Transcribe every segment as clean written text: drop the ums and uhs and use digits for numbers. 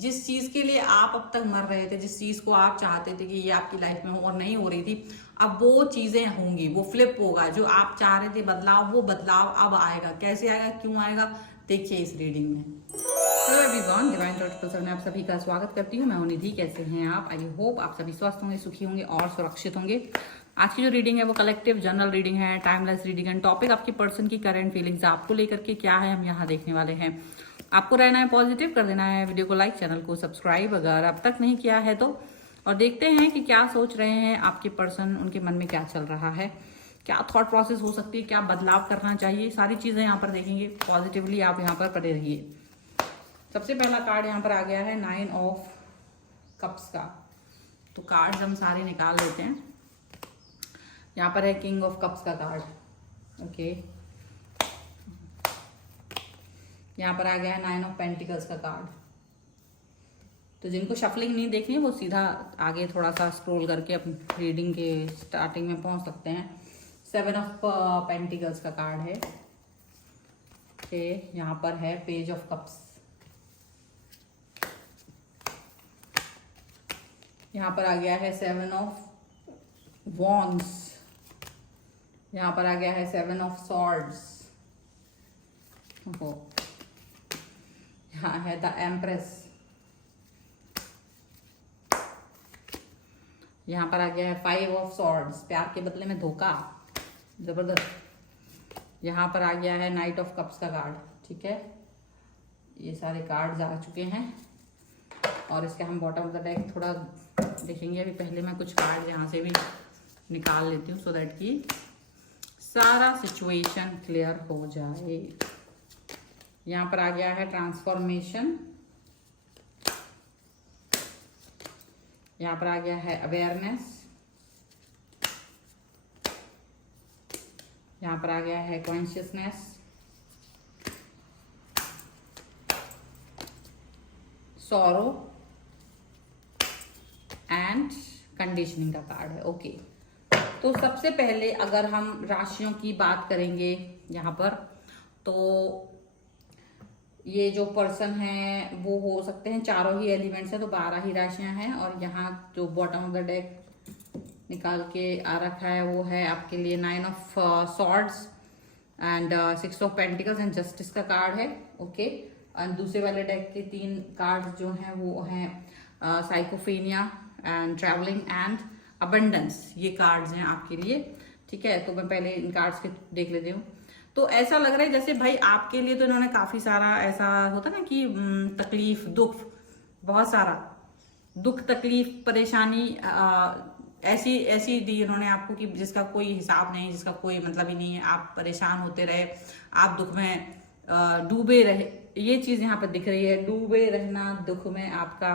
जिस चीज के लिए आप अब तक मर रहे थे, जिस चीज को आप चाहते थे कि ये आपकी लाइफ में हो और नहीं हो रही थी, अब वो चीजें होंगी, वो फ्लिप होगा। जो आप चाह रहे थे बदलाव, वो बदलाव अब आएगा। कैसे आएगा, क्यों आएगा, देखिए इस रीडिंग में। हेलो एवरीवन, डिवाइन टॉट में आप सभी का स्वागत करती हूँ। मैं हूं निधि। कैसे हैं आप? आई होप आप सभी स्वस्थ होंगे, सुखी होंगे और सुरक्षित होंगे। आज की जो रीडिंग है वो कलेक्टिव जनरल रीडिंग है, टाइमलेस रीडिंग है। टॉपिक आपकी पर्सन की करंट फीलिंग्स आपको लेकर के क्या है, हम यहाँ देखने वाले हैं। आपको रहना है पॉजिटिव, कर देना है वीडियो को लाइक, चैनल को सब्सक्राइब अगर अब तक नहीं किया है तो। और देखते हैं कि क्या सोच रहे हैं आपके पर्सन, उनके मन में क्या चल रहा है, क्या थॉट प्रोसेस हो सकती है, क्या बदलाव करना चाहिए, सारी चीजें यहाँ पर देखेंगे। पॉजिटिवली आप यहाँ पर पड़े रहिए। सबसे पहला कार्ड यहाँ पर आ गया है 9 ऑफ कप्स का। तो कार्ड हम सारे निकाल लेते हैं। यहाँ पर है किंग ऑफ कप्स का कार्ड। ओके, यहाँ पर आ गया है 9 ऑफ पेंटिकल्स का कार्ड। तो जिनको शफलिंग नहीं देखनी है वो सीधा आगे थोड़ा सा स्क्रॉल करके अपनी रीडिंग के स्टार्टिंग में पहुंच सकते हैं। 7 ऑफ पेंटिकल्स का कार्ड है। ओके, यहाँ पर है पेज ऑफ कप्स। यहाँ पर आ गया है 7 ऑफ वॉन्ड्स। यहाँ पर आ गया है 7 ऑफ सॉर्ड्स। यहाँ है द एम्प्रेस। यहाँ पर आ गया है 5 ऑफ सॉर्ड्स, प्यार के बदले में धोखा, जबरदस्त। यहाँ पर आ गया है नाइट ऑफ कप्स का कार्ड। ठीक है, ये सारे कार्ड्स आ चुके हैं और इसके हम बॉटम ऑफ द डेक थोड़ा देखेंगे। अभी पहले मैं कुछ कार्ड यहाँ से भी निकाल लेती हूँ सो दैट कि सारा सिचुएशन क्लियर हो जाए। यहाँ पर आ गया है ट्रांसफॉर्मेशन। यहाँ पर आ गया है अवेयरनेस। यहाँ पर आ गया है कॉन्शियसनेस। सॉरो एंड कंडीशनिंग का कार्ड है। ओके, तो सबसे पहले अगर हम राशियों की बात करेंगे यहाँ पर, तो ये जो पर्सन है वो हो सकते हैं, चारों ही एलिमेंट्स हैं तो 12 ही राशियां हैं। और यहाँ जो बॉटम ऑफ द डेक निकाल के आ रखा है वो है आपके लिए 9 of swords and 6 of pentacles and justice का कार्ड है। ओके, और दूसरे वाले डेक के 3 कार्ड जो हैं वो हैं साइकोफेनिया एंड ट्रैवलिंग एंड अबंडेंस। ये कार्ड्स हैं आपके लिए। ठीक है, तो मैं पहले इन कार्ड्स के देख लेती हूँ। तो ऐसा लग रहा है जैसे भाई आपके लिए तो इन्होंने काफी सारा ऐसा होता ना कि तकलीफ, दुख, बहुत सारा दुख, तकलीफ, परेशानी ऐसी ऐसी दी इन्होंने आपको कि जिसका कोई हिसाब नहीं, जिसका कोई मतलब ही नहीं है। आप परेशान होते रहे, आप दुख में डूबे रहे, ये चीज यहाँ पर दिख रही है। डूबे रहना दुख में आपका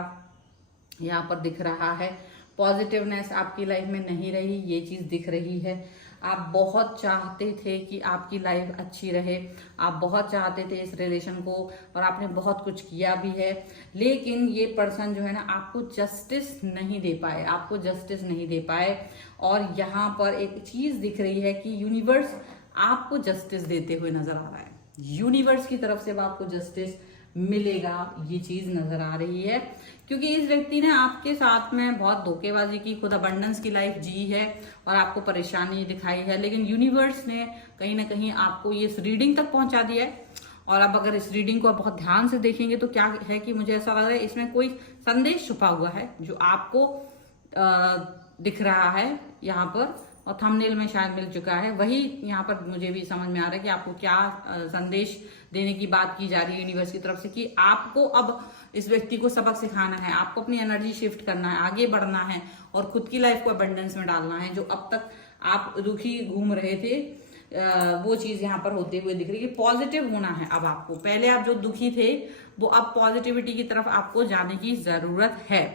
यहाँ पर दिख रहा है। पॉजिटिवनेस आपकी लाइफ में नहीं रही, ये चीज दिख रही है। आप बहुत चाहते थे कि आपकी लाइफ अच्छी रहे, आप बहुत चाहते थे इस रिलेशन को और आपने बहुत कुछ किया भी है, लेकिन ये पर्सन जो है ना आपको जस्टिस नहीं दे पाए, आपको जस्टिस नहीं दे पाए। और यहाँ पर एक चीज दिख रही है कि यूनिवर्स आपको जस्टिस देते हुए नजर आ रहा है। यूनिवर्स की तरफ से अब आपको जस्टिस मिलेगा, ये चीज नजर आ रही है। क्योंकि इस व्यक्ति ने आपके साथ में बहुत धोखेबाजी की, खुद अबंडेंस की लाइफ जी है और आपको परेशानी दिखाई है, लेकिन यूनिवर्स ने कहीं ना कहीं आपको ये इस रीडिंग तक पहुंचा दिया है। और अब अगर इस रीडिंग को आप बहुत ध्यान से देखेंगे तो क्या है कि मुझे ऐसा लग रहा है इसमें कोई संदेश छुपा हुआ है जो आपको दिख रहा है यहाँ पर, और थंबनेल में शायद मिल चुका है। वही यहाँ पर मुझे भी समझ में आ रहा है कि आपको क्या संदेश देने की बात की जा रही है यूनिवर्स की तरफ से, कि आपको अब इस व्यक्ति को सबक सिखाना है, आपको अपनी एनर्जी शिफ्ट करना है, आगे बढ़ना है और खुद की लाइफ को अबंडेंस में डालना है। जो अब तक आप दुखी घूम रहे थे वो चीज यहाँ पर होते हुए दिख रही है। पॉजिटिव होना है अब आपको। पहले आप जो दुखी थे वो अब पॉजिटिविटी की तरफ आपको जाने की जरूरत है।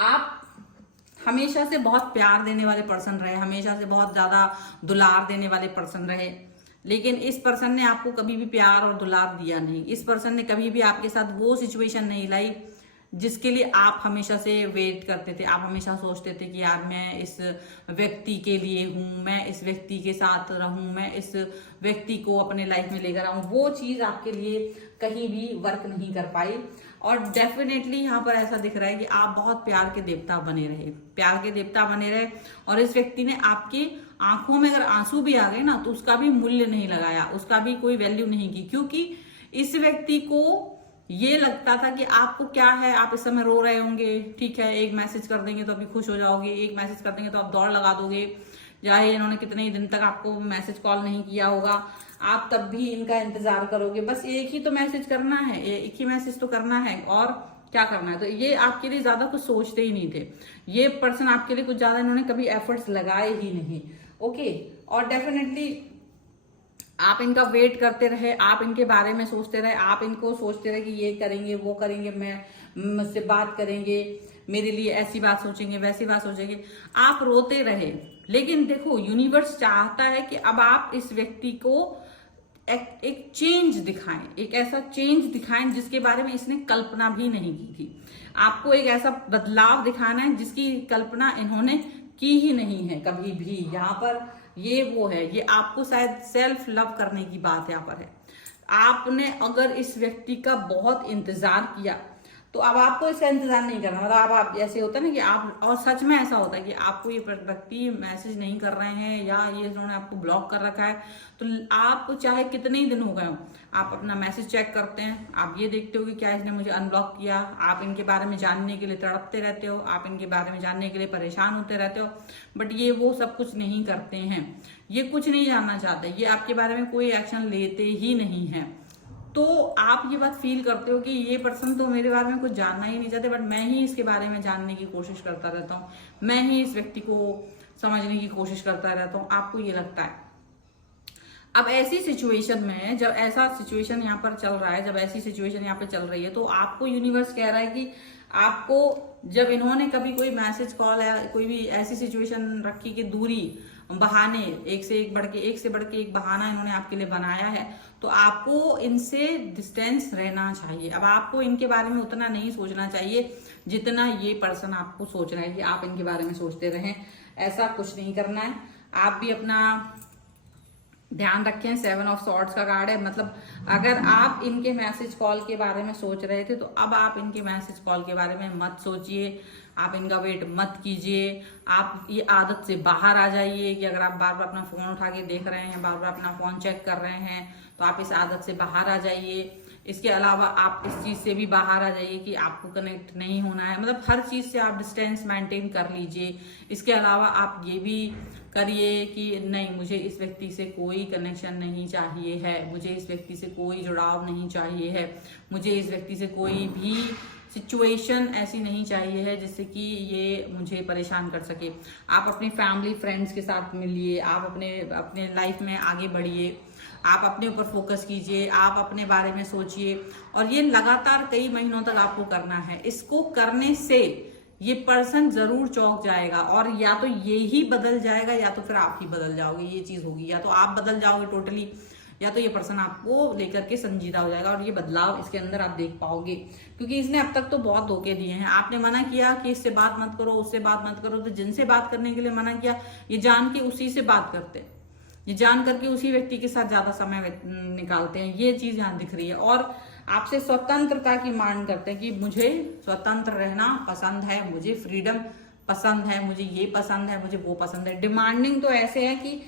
आप हमेशा से बहुत प्यार देने वाले पर्सन रहे, हमेशा से बहुत ज्यादा दुलार देने वाले पर्सन रहे, लेकिन इस पर्सन ने आपको कभी भी प्यार और दुलार दिया नहीं। इस पर्सन ने कभी भी आपके साथ वो सिचुएशन नहीं लाई जिसके लिए आप हमेशा से वेट करते थे। आप हमेशा सोचते थे कि यार मैं इस व्यक्ति के लिए हूँ, मैं इस व्यक्ति के साथ रहूँ, मैं इस व्यक्ति को अपने लाइफ में लेकर आऊँ। वो चीज आपके लिए कहीं भी वर्क नहीं कर पाई। और डेफिनेटली यहाँ पर ऐसा दिख रहा है कि आप बहुत प्यार के देवता बने रहे, प्यार के देवता बने रहे, और इस व्यक्ति ने आपकी आंखों में अगर आंसू भी आ गए ना तो उसका भी मूल्य नहीं लगाया, उसका भी कोई वैल्यू नहीं की, क्योंकि इस व्यक्ति को ये लगता था कि आपको क्या है, आप इस समय रो रहे होंगे, ठीक है, एक मैसेज कर देंगे तो अभी खुश हो जाओगे, एक मैसेज कर देंगे तो आप दौड़ लगा दोगे, चाहे इन्होंने कितने ही दिन तक आपको मैसेज कॉल नहीं किया होगा, आप तब भी इनका इंतजार करोगे, बस एक ही तो मैसेज करना है, एक ही मैसेज तो करना है और क्या करना है। तो ये आपके लिए ज्यादा कुछ सोचते ही नहीं थे, ये पर्सन आपके लिए कुछ ज्यादा इन्होंने कभी एफर्ट्स लगाए ही नहीं। ओके, और डेफिनेटली आप इनका वेट करते रहे, आप इनके बारे में सोचते रहे, आप इनको सोचते रहे कि ये करेंगे वो करेंगे, मैं मुझसे बात करेंगे, मेरे लिए ऐसी बात सोचेंगे वैसी बात सोचेंगे, आप रोते रहे। लेकिन देखो यूनिवर्स चाहता है कि अब आप इस व्यक्ति को एक चेंज दिखाएं, एक ऐसा चेंज दिखाएं जिसके बारे में इसने कल्पना भी नहीं की थी। आपको एक ऐसा बदलाव दिखाना है जिसकी कल्पना इन्होंने की ही नहीं है कभी भी। यहाँ पर ये वो है, ये आपको शायद सेल्फ लव करने की बात यहाँ पर है। आपने अगर इस व्यक्ति का बहुत इंतजार किया तो अब आपको इसका इंतजार नहीं करना, मतलब आप ऐसे होता है ना कि आप, और सच में ऐसा होता है कि आपको ये व्यक्ति मैसेज नहीं कर रहे हैं या ये उन्होंने आपको ब्लॉक कर रखा है, तो आप चाहे कितने ही दिन हो गए हो, आप अपना मैसेज चेक करते हैं, आप ये देखते हो कि क्या इसने मुझे अनब्लॉक किया, आप इनके बारे में जानने के लिए तड़पते रहते हो, आप इनके बारे में जानने के लिए परेशान होते रहते हो, बट ये वो सब कुछ नहीं करते हैं, ये कुछ नहीं जानना चाहते, ये आपके बारे में कोई एक्शन लेते ही नहीं है। तो आप ये बात फील करते हो कि ये पर्सन तो मेरे बारे में कुछ जानना ही नहीं चाहते, बट मैं ही इसके बारे में जानने की कोशिश करता रहता हूँ, मैं ही इस व्यक्ति को समझने की कोशिश करता रहता हूँ, आपको ये लगता है। अब ऐसी सिचुएशन में, जब ऐसा सिचुएशन यहाँ पर चल रहा है, जब ऐसी सिचुएशन यहाँ पे चल रही है, तो आपको यूनिवर्स कह रहा है कि आपको, जब इन्होंने कभी कोई मैसेज कॉल या कोई भी ऐसी सिचुएशन रखी कि दूरी, बहाने, एक से बढ़ के एक बहाना इन्होंने आपके लिए बनाया है, तो आपको इनसे डिस्टेंस रहना चाहिए। अब आपको इनके बारे में उतना नहीं सोचना चाहिए जितना ये पर्सन आपको सोच रहा है कि आप इनके बारे में सोचते रहें, ऐसा कुछ नहीं करना है। आप भी अपना ध्यान रखें। 7 ऑफ सॉर्ड्स का कार्ड है, मतलब अगर आप इनके मैसेज कॉल के बारे में सोच रहे थे तो अब आप इनके मैसेज कॉल के बारे में मत सोचिए, आप इनका वेट मत कीजिए, आप ये आदत से बाहर आ जाइए कि अगर आप बार बार अपना फोन उठा के देख रहे हैं, बार बार अपना फोन चेक कर रहे हैं, तो आप इस आदत से बाहर आ जाइए। इसके अलावा आप इस चीज से भी बाहर आ जाइए कि आपको कनेक्ट नहीं होना है, मतलब हर चीज से आप डिस्टेंस मेंटेन कर लीजिए। इसके अलावा आप ये भी करिए कि नहीं, मुझे इस व्यक्ति से कोई कनेक्शन नहीं चाहिए है, मुझे इस व्यक्ति से कोई जुड़ाव नहीं चाहिए है, मुझे इस व्यक्ति से कोई भी सिचुएशन ऐसी नहीं चाहिए है जिससे कि ये मुझे परेशान कर सके। आप अपनी फैमिली फ्रेंड्स के साथ मिलिए, आप अपने लाइफ में आगे बढ़िए, आप अपने ऊपर फोकस कीजिए, आप अपने बारे में सोचिए, और ये लगातार कई महीनों तक आपको करना है। इसको करने से ये पर्सन जरूर चौंक जाएगा, और या तो ये ही बदल जाएगा या तो फिर आप ही बदल जाओगे। ये चीज होगी, या तो आप बदल जाओगे टोटली, या तो ये पर्सन आपको लेकर के संजीदा हो जाएगा और ये बदलाव इसके अंदर आप देख पाओगे। क्योंकि इसने अब तक तो बहुत धोखे दिए हैं। आपने मना किया कि इससे बात मत करो, उससे बात मत करो, तो जिनसे बात करने के लिए मना किया, ये जान के उसी से बात करते, ये जान करके उसी व्यक्ति के साथ ज्यादा समय निकालते हैं। ये चीज यहाँ दिख रही है, और आपसे स्वतंत्रता की मांग करते हैं कि मुझे स्वतंत्र रहना पसंद है, मुझे फ्रीडम पसंद है, मुझे ये पसंद है, मुझे वो पसंद है। डिमांडिंग तो ऐसे है कि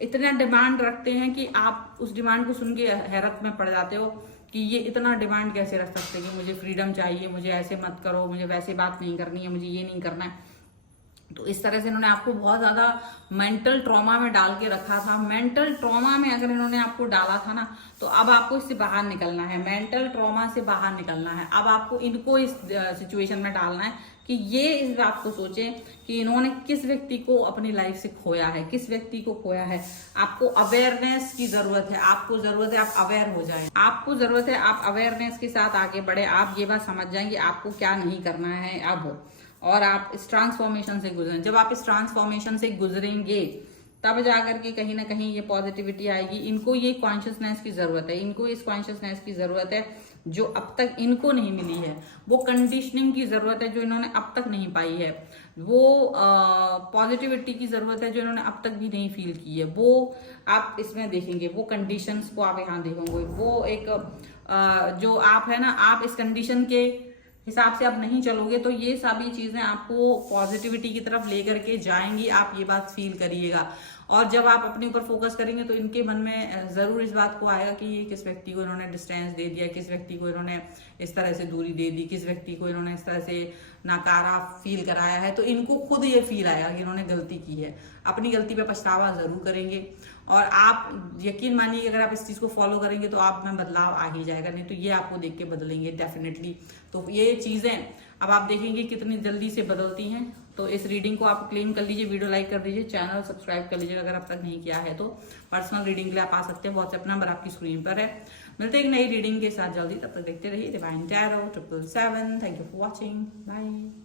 इतना डिमांड रखते हैं कि आप उस डिमांड को सुन के हैरत में पड़ जाते हो कि ये इतना डिमांड कैसे रख सकते हैं कि मुझे फ्रीडम चाहिए, मुझे ऐसे मत करो, मुझे वैसे बात नहीं करनी है, मुझे ये नहीं करना है। तो इस तरह से इन्होंने आपको बहुत ज्यादा मेंटल ट्रॉमा में डाल के रखा था। मेंटल ट्रॉमा में अगर इन्होंने आपको डाला था ना, तो अब आपको इससे बाहर निकलना है, मेंटल ट्रॉमा से बाहर निकलना है। अब आपको इनको इस सिचुएशन में डालना है कि ये इस बात को सोचें कि इन्होंने किस व्यक्ति को अपनी लाइफ से खोया है, किस व्यक्ति को खोया है। आपको अवेयरनेस की जरूरत है, आपको जरूरत है आप अवेयर हो जाएं, आपको जरूरत है आप अवेयरनेस के साथ आगे बढ़े। आप ये बात समझ जाएं कि आपको क्या नहीं करना है अब, और आप इस ट्रांसफॉर्मेशन से गुजरें। जब आप इस ट्रांसफॉर्मेशन से गुजरेंगे तब जाकर के कहीं ना कहीं ये पॉजिटिविटी आएगी। इनको ये कॉन्शियसनेस की जरूरत है, इनको इस कॉन्शियसनेस की जरूरत है जो अब तक इनको नहीं मिली है। वो कंडीशनिंग की जरूरत है जो इन्होंने अब तक नहीं पाई है। वो पॉजिटिविटी की जरूरत है जो इन्होंने अब तक भी नहीं फील की है। वो आप इसमें देखेंगे, वो कंडीशंस को आप यहाँ देखोगे। वो एक जो आप है ना, आप इस कंडीशन के हिसाब से आप नहीं चलोगे तो ये सभी चीजें आपको पॉजिटिविटी की तरफ लेकर के जाएंगी, आप ये बात फील करिएगा। और जब आप अपने ऊपर फोकस करेंगे तो इनके मन में जरूर इस बात को आएगा कि ये किस व्यक्ति को इन्होंने डिस्टेंस दे दिया, किस व्यक्ति को इन्होंने इस तरह से दूरी दे दी, किस व्यक्ति को इन्होंने इस तरह से नकारा फील कराया है। तो इनको खुद ये फील आएगा कि इन्होंने गलती की है, अपनी गलती पे पछतावा जरूर करेंगे। और आप यकीन मानिए अगर आप इस चीज को फॉलो करेंगे तो आप में बदलाव आ ही जाएगा, नहीं तो ये आपको देख के बदलेंगे डेफिनेटली। तो ये चीजें अब आप देखेंगे कितनी जल्दी से बदलती हैं। तो इस रीडिंग को आप क्लेम कर लीजिए, वीडियो लाइक कर दीजिए, चैनल सब्सक्राइब कर लीजिएगा अगर अब तक नहीं किया है तो। पर्सनल रीडिंग के लिए आप आ सकते हैं, व्हाट्सएप नंबर आपकी स्क्रीन पर है। मिलते हैं एक नई रीडिंग के साथ जल्दी, तब तक देखते रहिए Divine Tarot 777। Thank you for watching, bye.